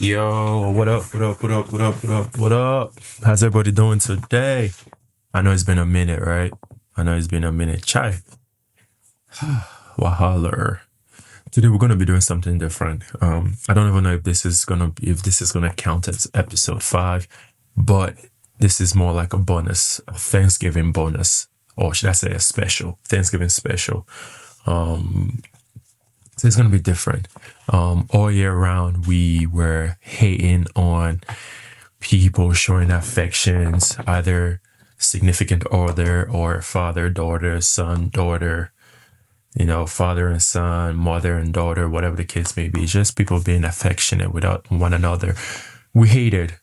Yo, what up? What up? What up? What up? What up? What up? How's everybody doing today? I know it's been a minute, right? I know it's been a minute. Chai, Wahaler. Today we're gonna be doing something different. I don't even know if this is gonna count as episode 5, but this is more like a bonus, a Thanksgiving bonus, or should I say a special Thanksgiving special. Um, so it's gonna be different. All year round we were hating on people showing affections, either significant other or father, daughter, son, daughter, father and son, mother and daughter, whatever the case may be, just people being affectionate without one another. We hate it.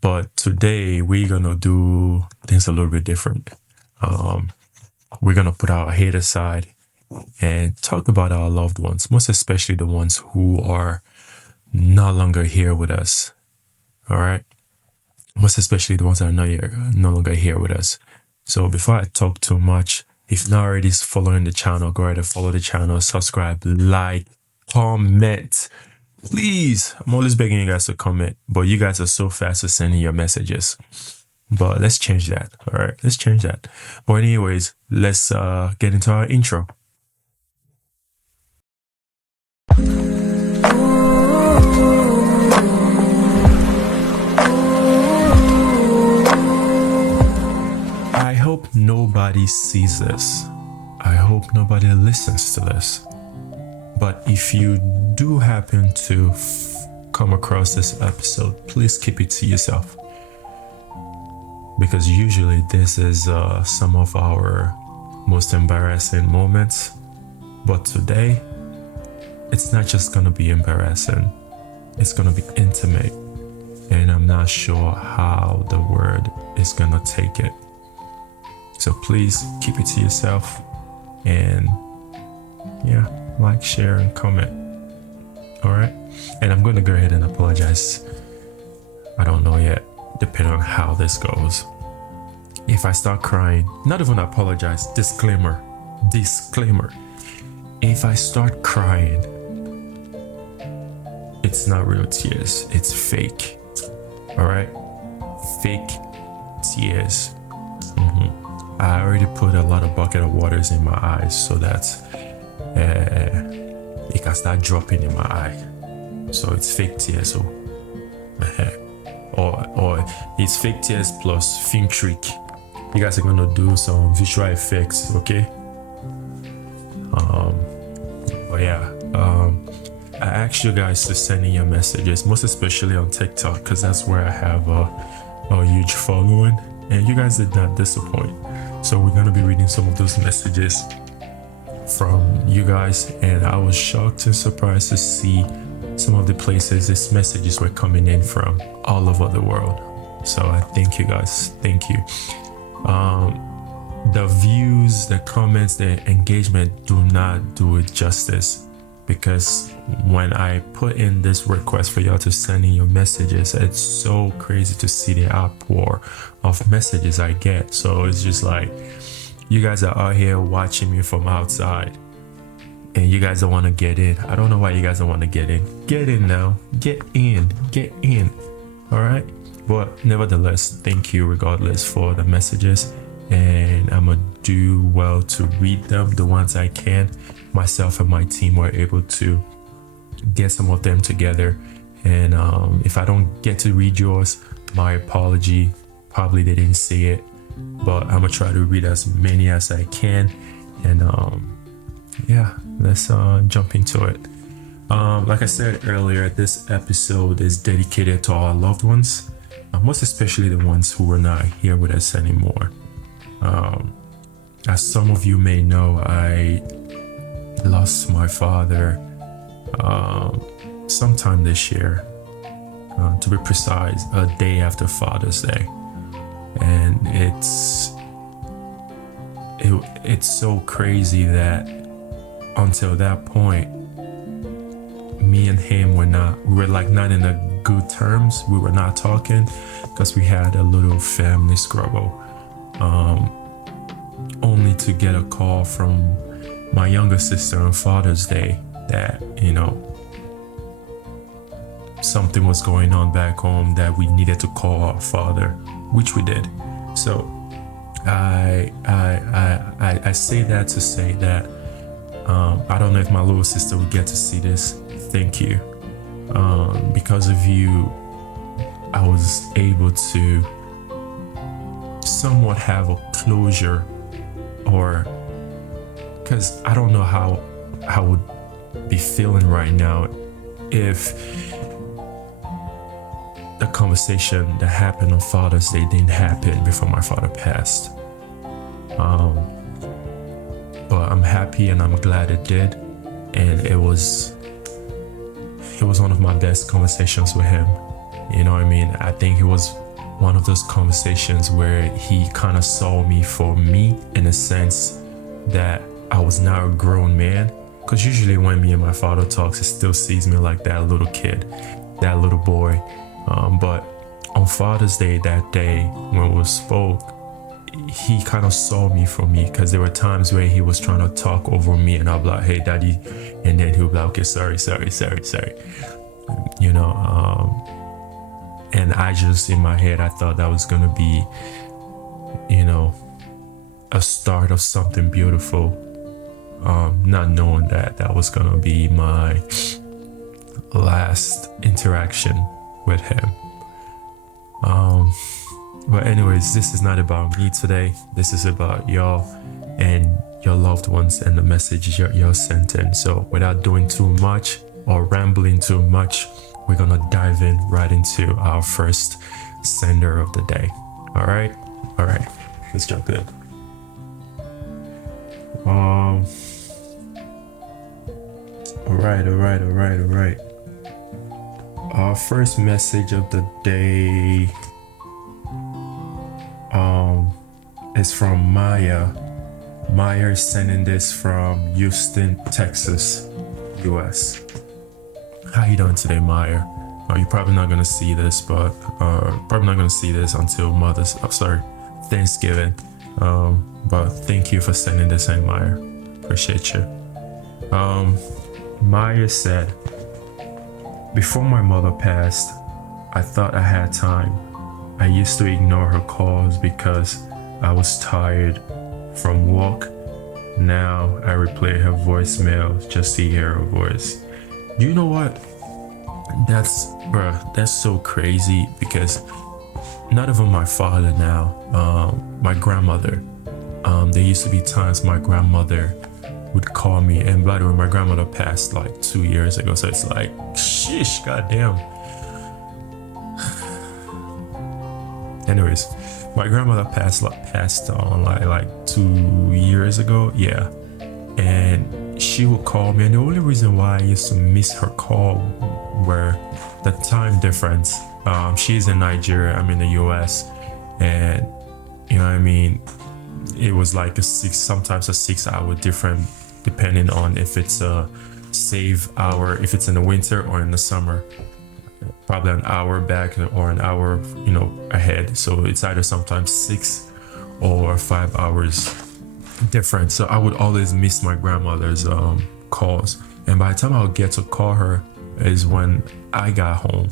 But today we're gonna do things a little bit different. Um, we're gonna put our hate aside and talk about our loved ones, most especially the ones who are no longer here with us. All right. Most especially the ones that are no longer here with us. So before I talk too much, if you're not already following the channel, go ahead and follow the channel, subscribe, like, comment. Please, I'm always begging you guys to comment, but you guys are so fast at sending your messages. But let's change that. All right, let's change that. But anyways, let's get into our intro. I hope nobody sees this. I hope nobody listens to this. But if you do happen to come across this episode, please keep it to yourself. Because usually this is some of our most embarrassing moments. But today, it's not just gonna be embarrassing. It's gonna be intimate. And I'm not sure how the world is gonna take it. So please keep it to yourself and like, share, and comment. All right. And I'm going to go ahead and apologize. I don't know yet, depending on how this goes. If I start crying, not even apologize, disclaimer. If I start crying, it's not real tears, it's fake. All right. Fake tears. I already put a lot of bucket of waters in my eyes so that it can start dropping in my eye. So it's fake tears. So, or it's fake tears plus film trick. You guys are gonna do some visual effects, okay? But yeah, I asked you guys to send in your messages, most especially on TikTok, because that's where I have a huge following, and you guys did not disappoint. So we're gonna be reading some of those messages from you guys, and I was shocked and surprised to see some of the places these messages were coming in from all over the world. So I thank you guys. Thank you. The views, the comments, the engagement do not do it justice, because when I put in this request for y'all to send in your messages, it's so crazy to see the outpour of messages I get. So it's just like, you guys are out here watching me from outside and you guys don't want to get in. I don't know why you guys don't want to get in. Get in now. Get in. All right. But nevertheless, thank you regardless for the messages, and I'm gonna do well to read them, the ones I can. Myself and my team were able to get some of them together, and if I don't get to read yours, my apology. Probably they didn't see it, but I'm gonna try to read as many as I can. And let's jump into it. Like I said earlier, this episode is dedicated to our loved ones, most especially the ones who are not here with us anymore. As some of you may know, I lost my father sometime this year, to be precise, a day after Father's Day. And it's so crazy that until that point, me and him we were like not in a good terms. We were not talking because we had a little family squabble. Only to get a call from my younger sister on Father's Day that, something was going on back home that we needed to call our father, which we did. So I say that to say that I don't know if my little sister would get to see this. Thank you. Because of you, I was able to somewhat have a closure, or because I don't know how I would be feeling right now if the conversation that happened on Father's Day didn't happen before my father passed. But I'm happy and I'm glad it did, and it was one of my best conversations with him. You know what I mean? I think it was one of those conversations where he kind of saw me for me, in a sense that I was now a grown man. Because usually when me and my father talks, he still sees me like that little kid, that little boy. But on Father's Day, that day when we spoke, he kind of saw me for me, because there were times where he was trying to talk over me and I'll be like, hey daddy, and then he'll be like, okay, sorry. You know, and I just, in my head, I thought that was gonna be, you know, a start of something beautiful, not knowing that was gonna be my last interaction with him. But anyways, this is not about me today. This is about y'all and your loved ones and the message you're sent in. So without doing too much or rambling too much, we're gonna dive in right into our first sender of the day. All right, let's jump in. All right. Our first message of the day is from Maya. Maya is sending this from Houston, Texas, US. How you doing today, Maya? You're probably not gonna see this, but probably not gonna see this until Thanksgiving. But thank you for sending this in, Maya. Appreciate you. Maya said, before my mother passed, I thought I had time. I used to ignore her calls because I was tired from work. Now I replay her voicemail just to hear her voice. You know what? That's so crazy, because not even my father now, my grandmother, there used to be times my grandmother would call me, and by the way, my grandmother passed like 2 years ago, so it's like, sheesh, goddamn. Anyways, my grandmother passed on like 2 years ago, yeah, and she would call me, and the only reason why I used to miss her call were the time difference. She's in Nigeria, I'm in the US, and you know what I mean, it was like sometimes a 6 hour difference, depending on if it's a save hour, if it's in the winter or in the summer. Probably an hour back or an hour, ahead. So it's either sometimes 6 or 5 hours different. So I would always miss my grandmother's calls, and by the time I would get to call her is when I got home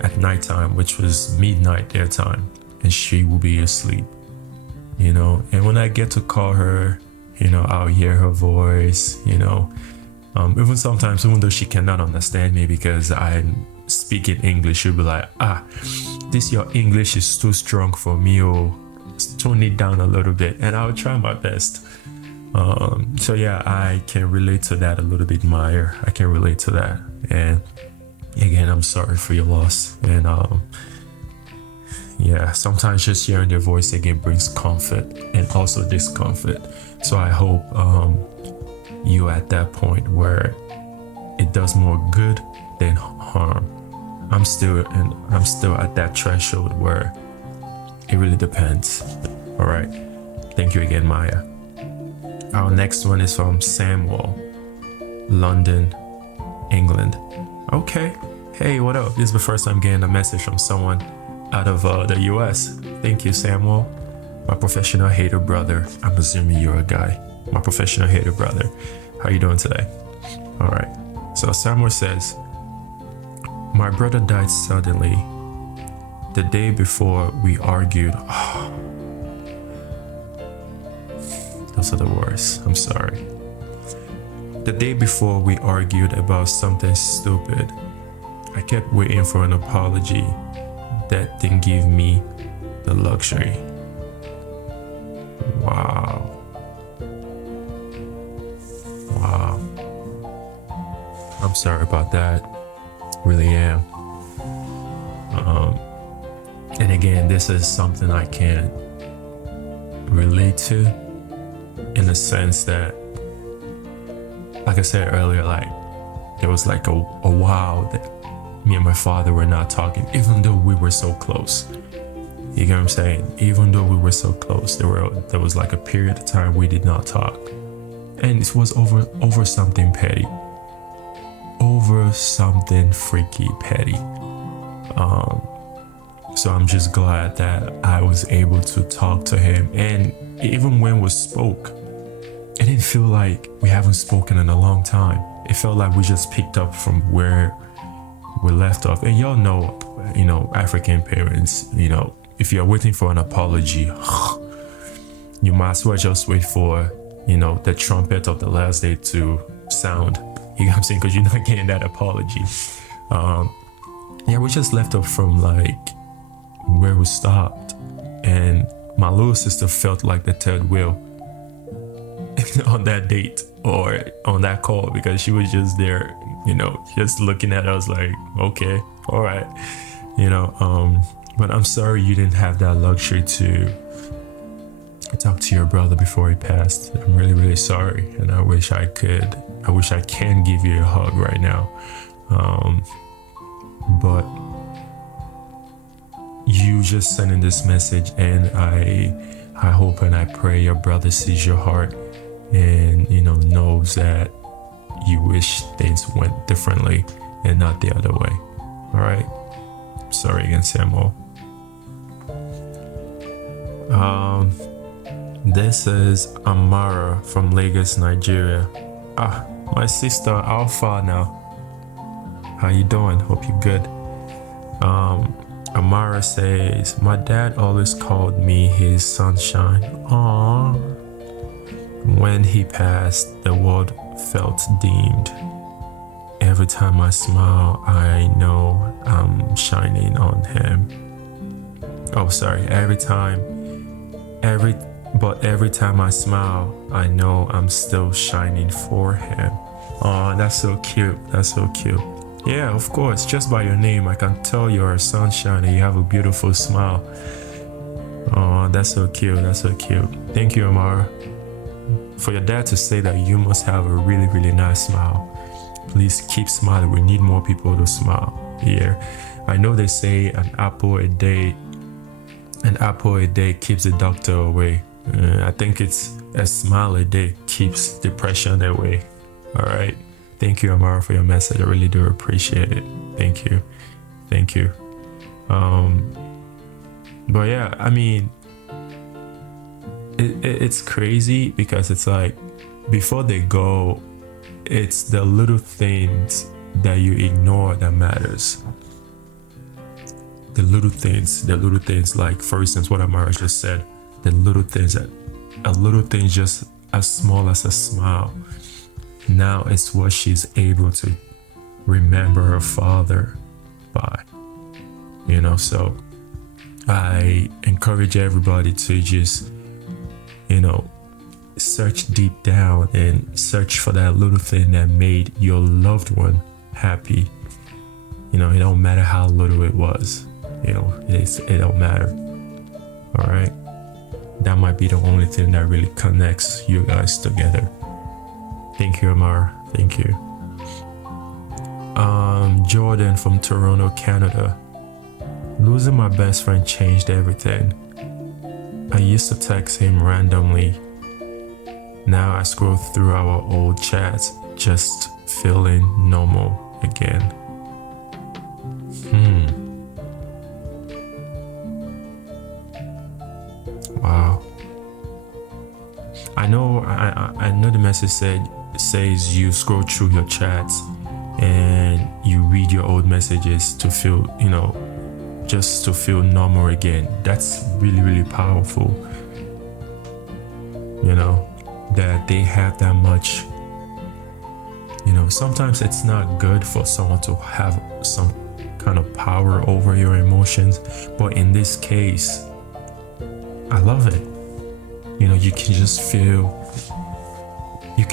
at nighttime, which was midnight their time, and she will be asleep. And when I get to call her, I'll hear her voice, even sometimes, even though she cannot understand me because I'm speaking English, she'll be like, this your English is too strong for me, or tone it down a little bit, and I'll try my best. So yeah, I can relate to that a little bit, Maya. I can relate to that, and again, I'm sorry for your loss. And yeah, sometimes just hearing their voice again brings comfort and also discomfort. So I hope you at that point where it does more good than harm. I'm still at that threshold where it really depends. All right, thank you again, Maya. Our next one is from Samuel, London, England. Okay, hey, what up? This is the first time getting a message from someone out of the US. Thank you, Samuel. My professional hater brother. I'm assuming you're a guy. My professional hater brother. How you doing today? All right. So Samuel says, My brother died suddenly. The day before we argued. Those are the worst. I'm sorry. The day before we argued about something stupid. I kept waiting for an apology that didn't give me the luxury. Wow. Wow. I'm sorry about that. Really am. And again, this is something I can't relate to in the sense that, like I said earlier, like there was like a while that me and my father were not talking, even though we were so close. You get what I'm saying? Even though we were so close, there was like a period of time we did not talk, and it was over something petty, over something freaky petty. So I'm just glad that I was able to talk to him, and even when we spoke, it didn't feel like we haven't spoken in a long time. It felt like we just picked up from where we left off. And y'all know, African parents, if you're waiting for an apology, you might as well just wait for, the trumpet of the last day to sound. You know what I'm saying? Because you're not getting that apology. We just left off from like where we stopped. And my little sister felt like the third wheel on that date or on that call, because she was just there, just looking at us like, okay, all right, but I'm sorry you didn't have that luxury to talk to your brother before he passed. I'm really, really sorry, and I wish I can give you a hug right now, but you just sending this message, and I hope and I pray your brother sees your heart and knows that you wish things went differently and not the other way. All right. Sorry again, Samuel. This is Amara from Lagos, Nigeria. My sister, how far now? How you doing? Hope you're good. Amara says, my dad always called me his sunshine. Aww. When he passed, the world felt dimmed. Every time I smile, I know I'm shining on him. Every time I smile, I know I'm still shining for him. Oh, that's so cute. That's so cute. Yeah, of course. Just by your name, I can tell you're a sunshine and you have a beautiful smile. Oh, that's so cute. That's so cute. Thank you, Amara. For your dad to say that you must have a really, really nice smile. Please keep smiling. We need more people to smile here. I know they say an apple a day keeps the doctor away. I think it's a smile a day keeps depression away. All right. Thank you, Amara, for your message. I really do appreciate it. Thank you. But yeah, I mean, it's crazy because it's like before they go, it's the little things that you ignore that matters. The little things, like for instance what Amara just said, a little thing just as small as a smile. Now it's what she's able to remember her father by. So I encourage everybody to just search deep down and search for that little thing that made your loved one happy. It don't matter how little it was. It don't matter. All right. That might be the only thing that really connects you guys together. Thank you, Amar. Thank you. Jordan from Toronto, Canada. Losing my best friend changed everything. I used to text him randomly. Now I scroll through our old chats, just feeling normal again. Wow. I know the message says you scroll through your chats and you read your old messages to feel, just to feel normal again. That's really, really powerful, that they have that much. Sometimes it's not good for someone to have some kind of power over your emotions, but in this case, I love it. You can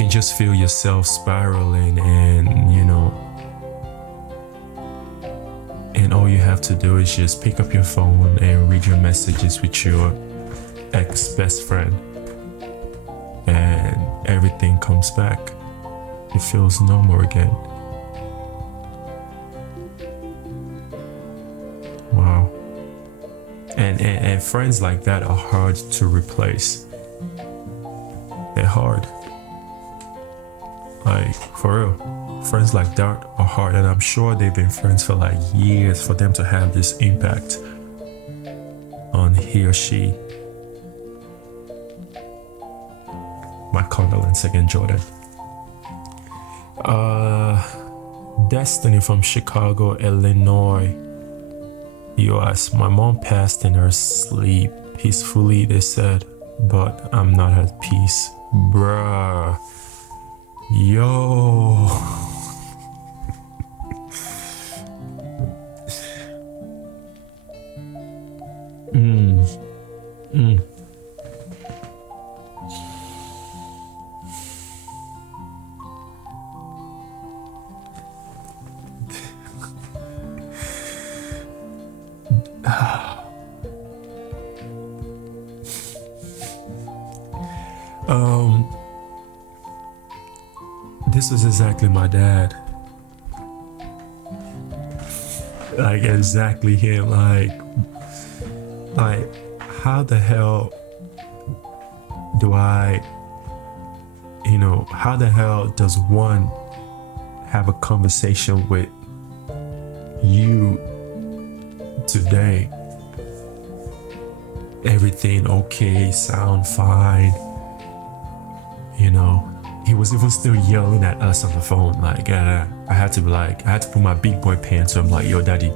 just feel yourself spiraling, and and all you have to do is just pick up your phone and read your messages with your ex-best friend, and everything comes back. It feels normal again. Wow. And friends like that are hard to replace. They're hard. Like, for real. Friends like that are hard, and I'm sure they've been friends for like years for them to have this impact on he or she. My condolence again, Jordan. Destiny from Chicago, Illinois. US. My mom passed in her sleep peacefully, they said, but I'm not at peace. Bruh. Yo. This was exactly my dad. Like, exactly him. Like, how the hell do I, how the hell does one have a conversation with you today? Everything okay, sound fine, he was even still yelling at us on the phone. Like, I had to put my big boy pants on. I'm like, yo, daddy,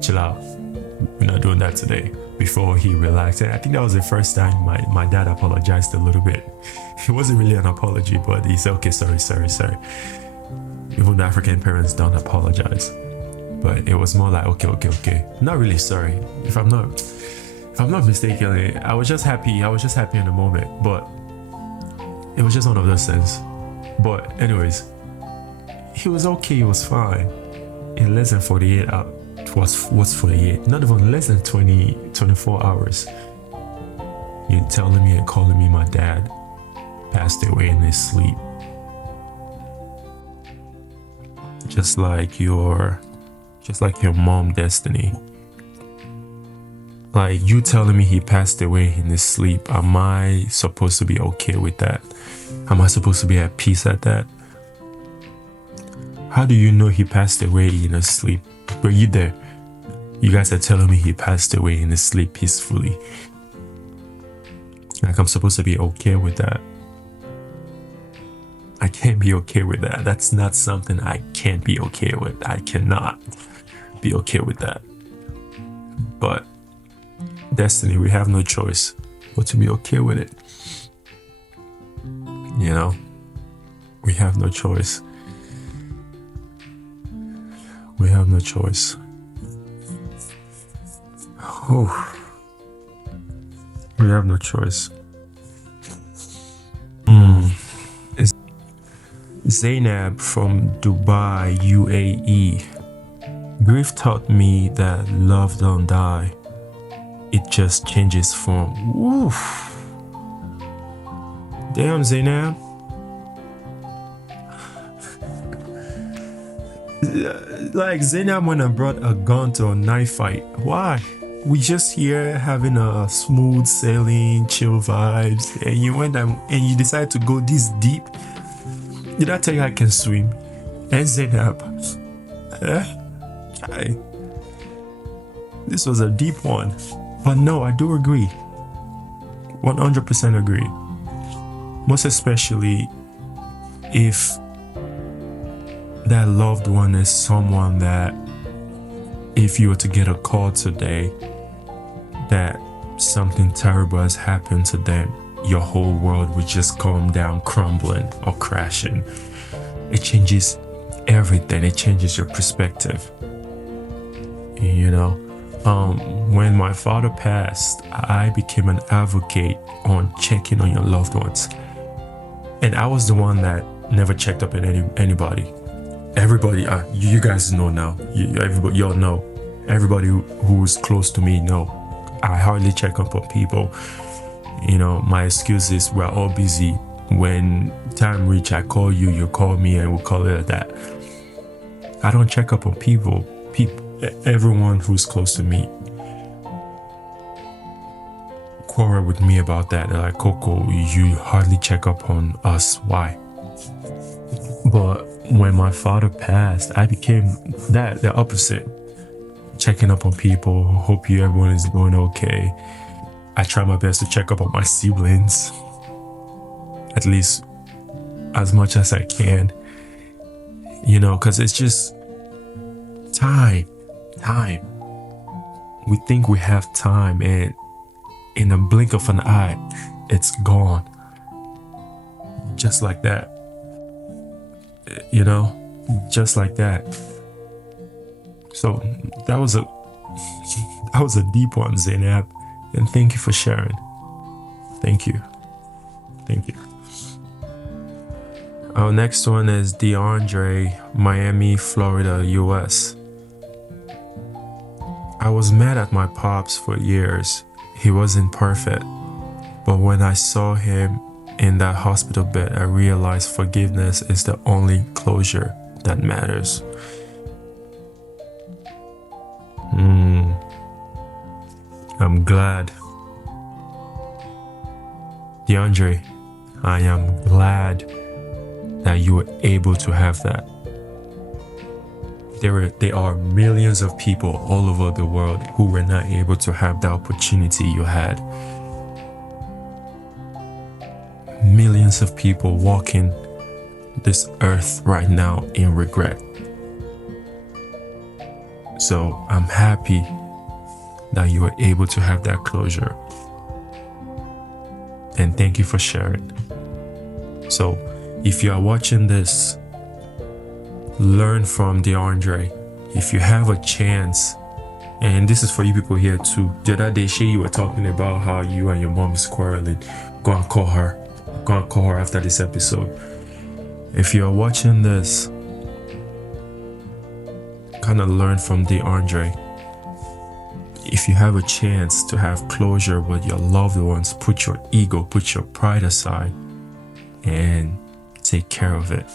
chill out. We're not doing that today. Before he relaxed. And I think that was the first time my dad apologized a little bit. It wasn't really an apology, but he said, okay, sorry. Even the African parents don't apologize. But it was more like, okay. Not really sorry. If I'm not mistaken, I was just happy in the moment, but it was just one of those things. But anyways, he was okay, he was fine. In less than 48 hours, what's 48? Not even less than 24 hours. You're telling me and calling me my dad passed away in his sleep. Just like your mom, Destiny. Like, you telling me he passed away in his sleep. Am I supposed to be okay with that? Am I supposed to be at peace at that? How do you know he passed away in his sleep? Were you there? You guys are telling me he passed away in his sleep peacefully. Like, I'm supposed to be okay with that. I can't be okay with that. That's not something I can't be okay with. I cannot be okay with that. But Destiny, we have no choice but to be okay with it. We have no choice. We have no choice. Oh, we have no choice. Zainab from Dubai, UAE. Grief taught me that love don't die. It just changes form. Oof. Damn, Zainab. Like, Zainab went and brought a gun to a knife fight. Why? We just here having a smooth sailing, chill vibes, and you went and you decided to go this deep. Did I tell you I can swim? And Zainab, this was a deep one. But no, I do agree. 100% agree. Most especially if that loved one is someone that if you were to get a call today that something terrible has happened to them, your whole world would just come down crumbling or crashing. It changes everything. It changes your perspective. You know, when my father passed, I became an advocate on checking on your loved ones. And I was the one that never checked up on anybody. Everybody, you guys know now. Everybody, y'all know. Everybody who's close to me know. I hardly check up on people. You know, my excuse is we're all busy. When time reach, I call you, you call me, and we'll call it that. I don't check up on people. Everyone who's close to me quarrel with me about that. They're like, Coco, you hardly check up on us. Why? But when my father passed, I became the opposite. Checking up on people, hope everyone is doing okay. I try my best to check up on my siblings, at least as much as I can. You know, because it's just time. We think we have time, and in a blink of an eye, it's gone. Just like that. You know, just like that. So that was a deep one, Zainab, and thank you for sharing. Thank you. Our next one is DeAndre, Miami, Florida, US. I was mad at my pops for years. He wasn't perfect, but when I saw him in that hospital bed, I realized forgiveness is the only closure that matters. I'm glad. DeAndre, I am glad that you were able to have that. There are millions of people all over the world who were not able to have the opportunity you had. Millions of people walking this earth right now in regret. So I'm happy that you were able to have that closure. And thank you for sharing. So if you are watching this, learn from DeAndre. If you have a chance, and this is for you people here too. The other day, you were talking about how you and your mom is quarreling. Go and call her. Go and call her after this episode. If you are watching this, kind of learn from DeAndre. If you have a chance to have closure with your loved ones, put your ego, put your pride aside, and take care of it.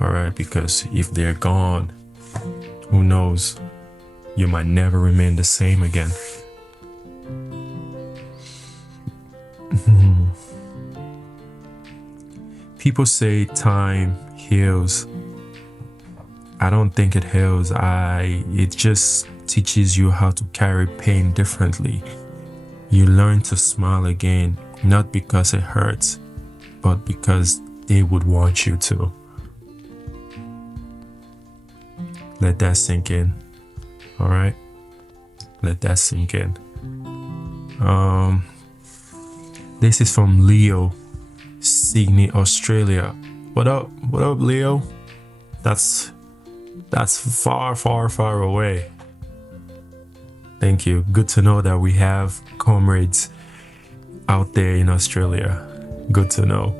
Alright, because if they're gone, who knows, you might never remain the same again. People say time heals. I don't think it heals. It just teaches you how to carry pain differently. You learn to smile again, not because it hurts, but because they would want you to. Let that sink in. All right? Let that sink in. This is from Leo, Sydney, Australia. What up, Leo? That's far away. Thank you. Good to know that we have comrades out there in Australia. Good to know.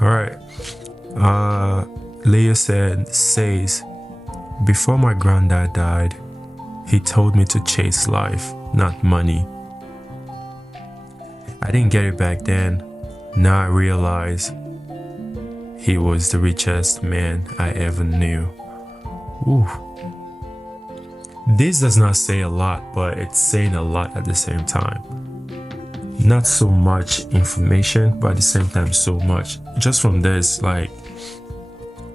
All right. Leo says, before my granddad died, he told me to chase life, not money. I didn't get it back then. Now I realize he was the richest man I ever knew. Ooh. This does not say a lot, but it's saying a lot at the same time. Not so much information, but at the same time so much. Just from this, like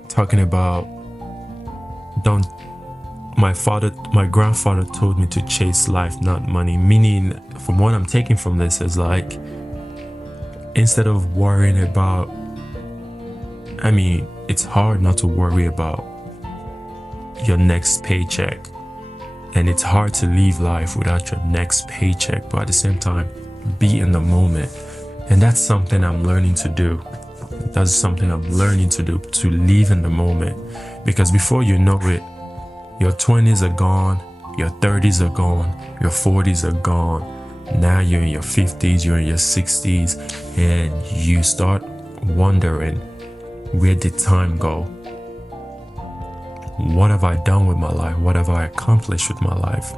talking about my grandfather told me to chase life, not money. Meaning, from what I'm taking from this is like, instead of worrying about, it's hard not to worry about your next paycheck. And it's hard to live life without your next paycheck, but at the same time, be in the moment. And that's something I'm learning to do. That's something I'm learning to do, to live in the moment. Because before you know it, your 20s are gone, your 30s are gone, your 40s are gone. Now you're in your 50s, you're in your 60s, and you start wondering, where did time go? What have I done with my life? What have I accomplished with my life?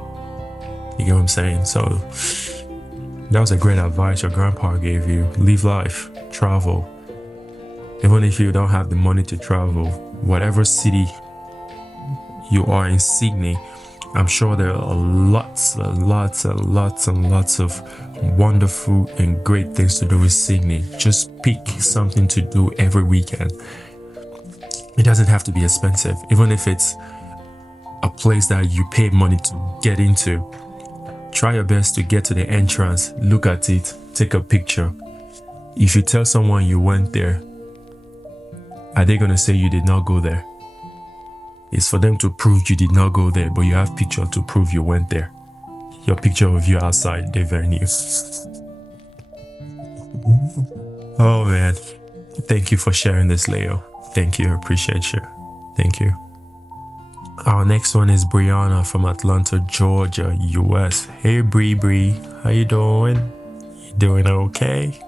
You get what I'm saying? So that was a great advice your grandpa gave you. Live life, travel. Even if you don't have the money to travel, whatever city you are in Sydney, I'm sure there are lots of wonderful and great things to do in Sydney. Just pick something to do every weekend. It doesn't have to be expensive. Even if it's a place that you pay money to get into, try your best to get to the entrance, look at it, take a picture. If you tell someone you went there, are they going to say you did not go there? It's for them to prove you did not go there, but you have picture to prove you went there. Your picture of you outside the venue. Oh man. Thank you for sharing this, Leo. Thank you. I appreciate you. Thank you. Our next one is Brianna from Atlanta, Georgia, US. Hey Bree. How you doing? You doing okay?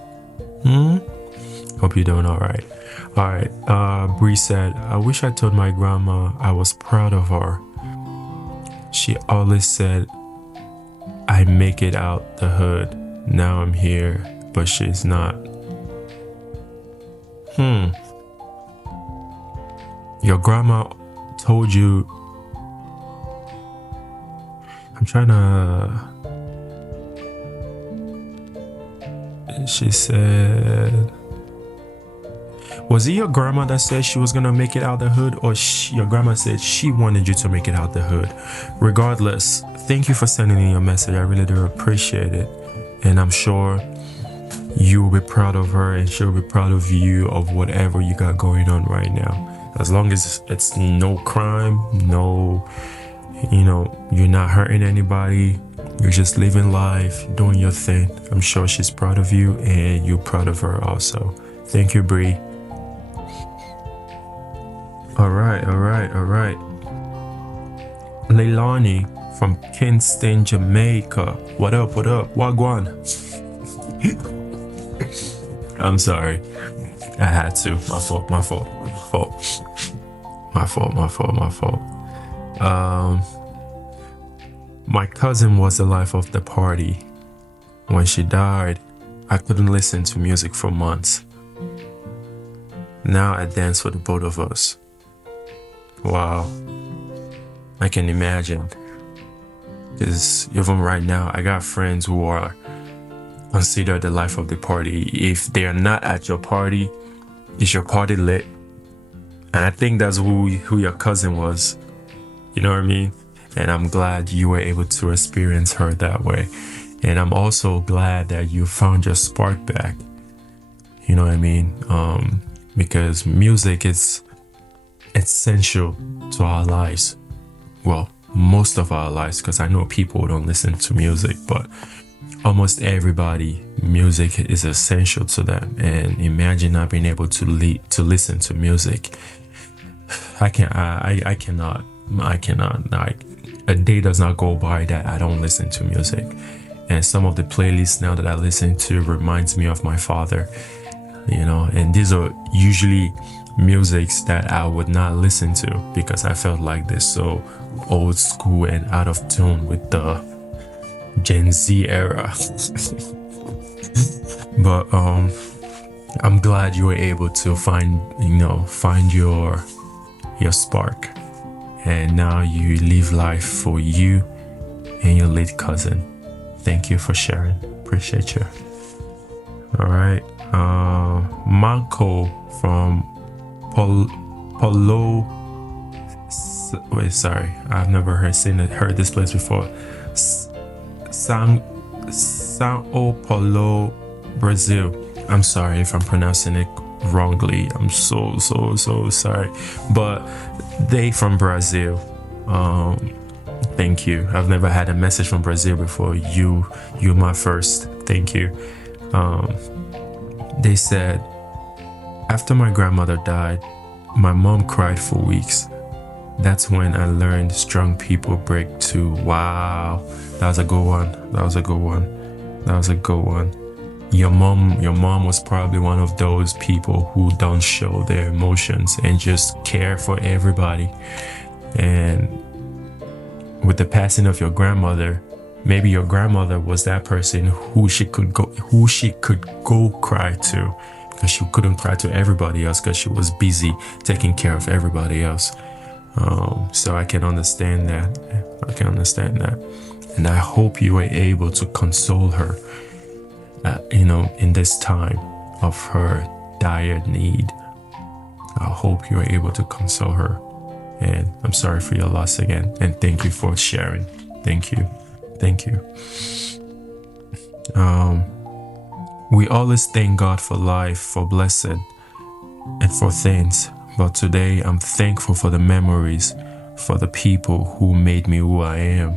Hope you're doing alright. Alright. Bree said, I wish I told my grandma I was proud of her. She always said I make it out the hood. Now I'm here, but she's not. Your grandma told you. I'm trying to. She said. Was it your grandma that said she was gonna make it out the hood, or your grandma said she wanted you to make it out the hood? Regardless, thank you for sending in your message. I really do appreciate it. And I'm sure you will be proud of her and she'll be proud of you, of whatever you got going on right now. As long as it's no crime, no, you're not hurting anybody, you're just living life, doing your thing. I'm sure she's proud of you and you're proud of her also. Thank you, Bree. All right. Leilani from Kingston, Jamaica. What up? Wagwan. I'm sorry. I had to. My fault. My cousin was the life of the party. When she died, I couldn't listen to music for months. Now I dance for the both of us. Wow. I can imagine. Because even right now, I got friends who are considered the life of the party. If they are not at your party, is your party lit? And I think that's who your cousin was. You know what I mean? And I'm glad you were able to experience her that way. And I'm also glad that you found your spark back. You know what I mean? Because music is essential to our lives. Well, most of our lives, because I know people don't listen to music, but almost everybody, music is essential to them. And imagine not being able to listen to music. I cannot. Like, a day does not go by that I don't listen to music. And some of the playlists now that I listen to reminds me of my father, and these are usually musics that I would not listen to because I felt like they're so old school and out of tune with the Gen Z era. But I'm glad you were able to find your spark, and now you live life for you and your late cousin. Thank you for sharing. Appreciate you. All right. Marco from Polo. Wait, sorry. I've never heard this place before. Sao Paulo, Brazil. I'm sorry if I'm pronouncing it wrongly. I'm so sorry. But they from Brazil. Thank you. I've never had a message from Brazil before. You're my first. Thank you. They said, after my grandmother died, my mom cried for weeks. That's when I learned strong people break too. Wow. That was a good one. That was a good one. That was a good one. Your mom was probably one of those people who don't show their emotions and just care for everybody. And with the passing of your grandmother, maybe your grandmother was that person who she could go cry to, because she couldn't cry to everybody else because she was busy taking care of everybody else. So I can understand that. I can understand that. And I hope you were able to console her, in this time of her dire need. I hope you were able to console her. And I'm sorry for your loss again. And thank you for sharing. Thank you. Thank you. We always thank God for life, for blessing, and for things. But today I'm thankful for the memories, for the people who made me who I am,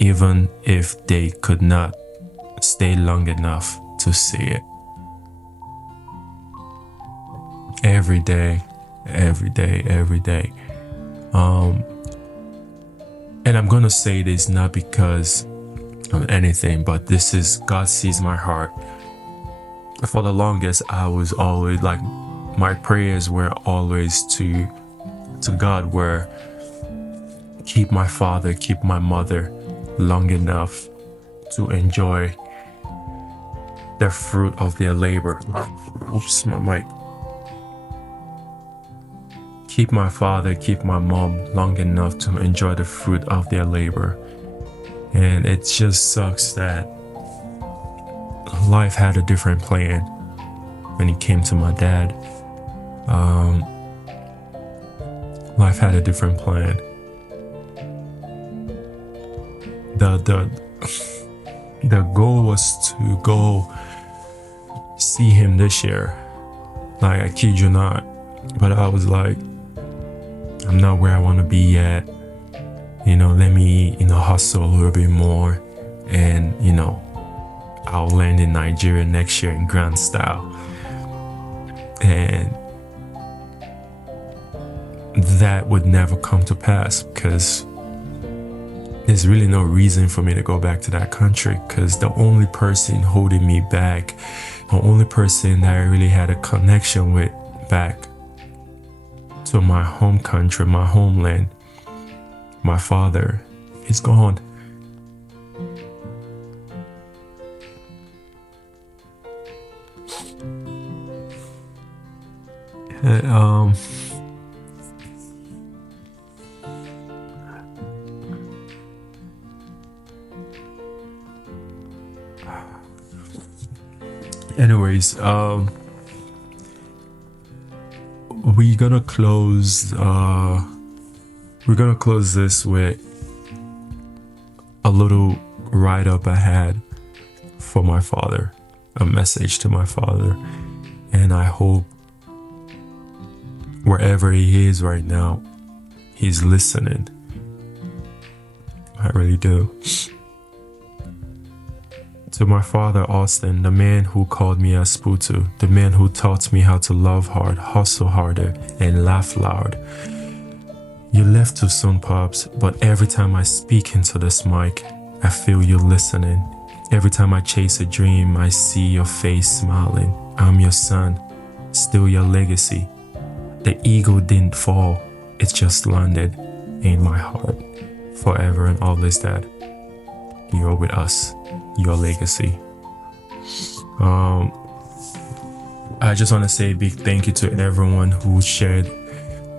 even if they could not stay long enough to see it. Every day, every day, every day. And I'm gonna say this not because of anything, but this is God sees my heart. For the longest, I was always like, my prayers were always to God were, keep my father, keep my mother long enough to enjoy the fruit of their labor. Oops, my mic. Keep my father, keep my mom long enough to enjoy the fruit of their labor. And it just sucks that life had a different plan when it came to my dad. Life had a different plan. The goal was to go see him this year. Like, I kid you not. But I was like, I'm not where I want to be yet. Let me, hustle a little bit more. And, I'll land in Nigeria next year in grand style. And that would never come to pass, because there's really no reason for me to go back to that country, because the only person holding me back, the only person that I really had a connection with back to my home country, my homeland, my father, is gone. Anyways, we're gonna close this with a little write-up I had for my father, a message to my father. And I hope wherever he is right now, he's listening. I really do. To my father, Austin, the man who called me Asputu, the man who taught me how to love hard, hustle harder, and laugh loud. You left too soon, Pops, but every time I speak into this mic, I feel you listening. Every time I chase a dream, I see your face smiling. I'm your son, still your legacy. The eagle didn't fall, it just landed in my heart. Forever and always, Dad. You're with us, your legacy. I just want to say a big thank you to everyone who shared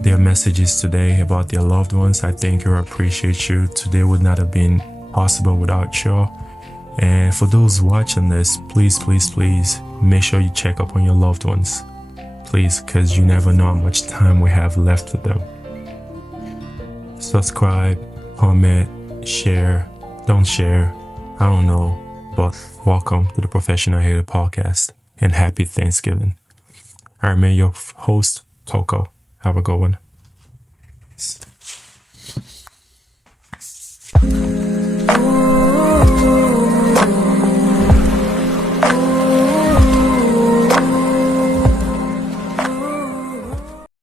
their messages today about their loved ones. I thank you, I appreciate you. Today would not have been possible without you. And for those watching this, please make sure you check up on your loved ones. Please, because you never know how much time we have left with them. Subscribe, comment, share, don't share, I don't know, but welcome to the Professional Hater Podcast, and happy Thanksgiving. I remain your host, Coco. Have a good one.